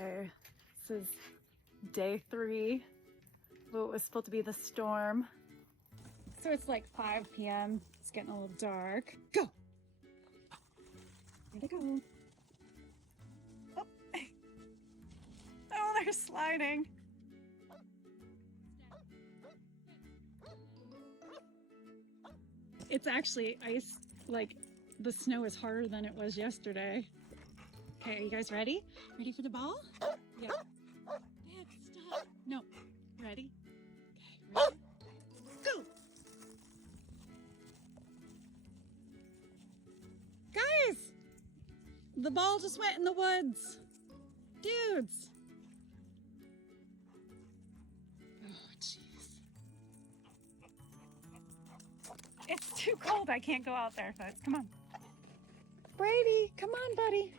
Okay, this is day 3. What was supposed to be the storm. So it's like 5 p.m. It's getting a little dark. Go! Where'd it go? Oh, oh, they're sliding. It's actually ice, like the snow is harder than it was yesterday. Okay, are you guys ready? Ready for the ball? Yeah. Dad, stop. No. Ready? Okay, ready? Go! Guys! The ball just went in the woods. Dudes! Oh, jeez. It's too cold. I can't go out there, Fitz. Come on. Brady, come on, buddy.